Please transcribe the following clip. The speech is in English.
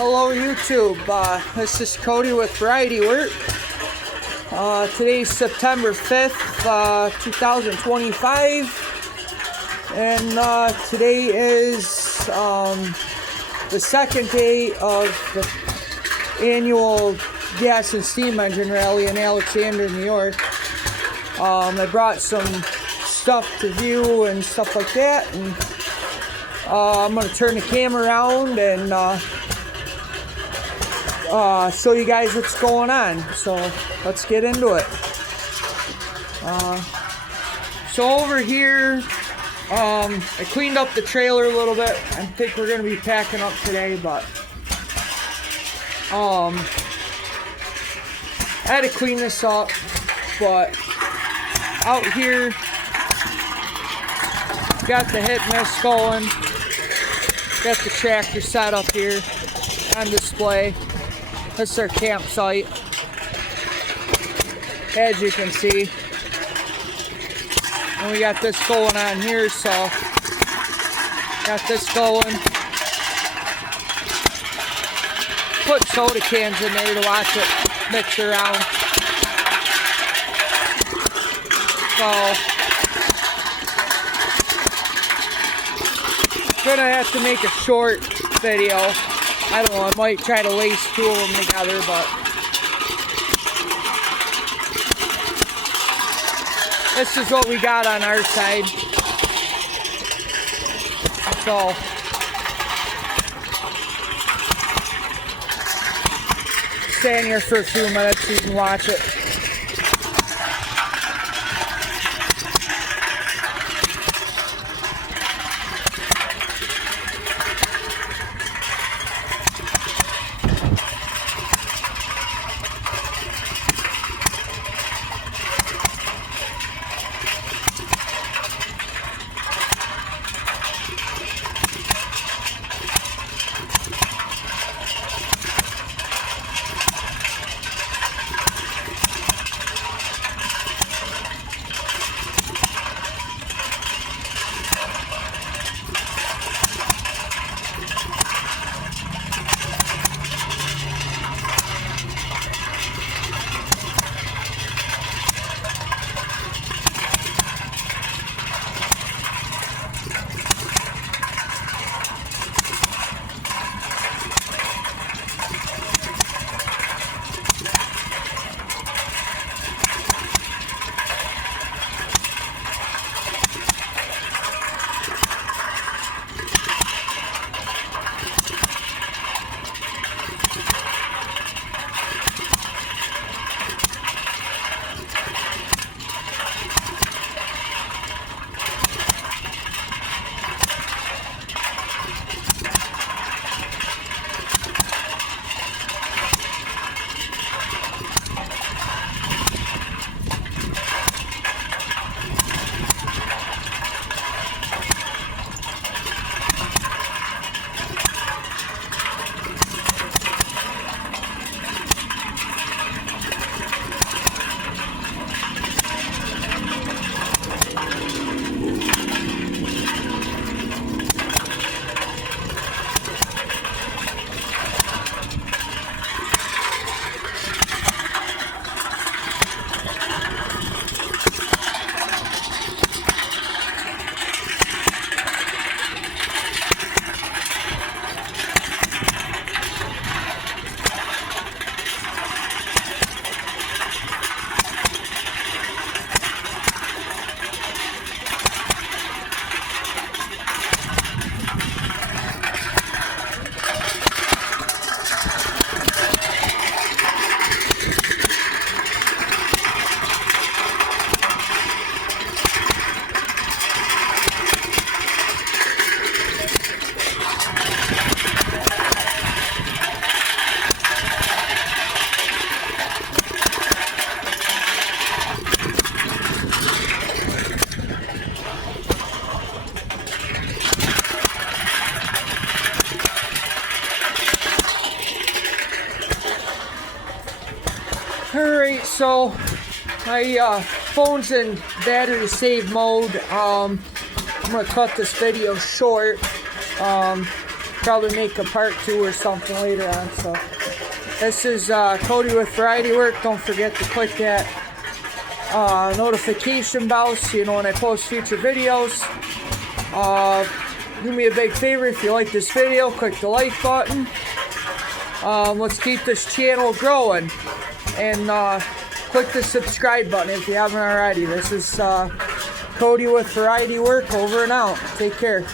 Hello YouTube, this is Cody with Variety Work. Today's September 5th, 2025, and today is the second day of the annual gas and steam engine rally in Alexander, New York. I brought some stuff to view and stuff like that, and I'm going to turn the camera around and show you guys what's going on. So let's get into it. So over here, I cleaned up the trailer a little bit. I think we're going to be packing up today, but I had to clean this up. But out here, got the hit miss going. Got the tractor set up here on display. This is our campsite, as you can see. And we got this going on here, so got this going. Put soda cans in there to watch it mix around. So gonna have to make a short video. I don't know, I might try to lace two of them together, but this is what we got on our side. So stand here for a few minutes so you can watch it. Alright, so my phone's in battery save mode. I'm going to cut this video short. probably make a part 2 or something later on. So this is Cody with Variety Work. Don't forget to click that notification bell so you know when I post future videos. Do me a big favor, if you like this video, click the like button. Let's keep this channel growing, and click the subscribe button if you haven't already. This is Cody with Variety Work, over and out. Take care.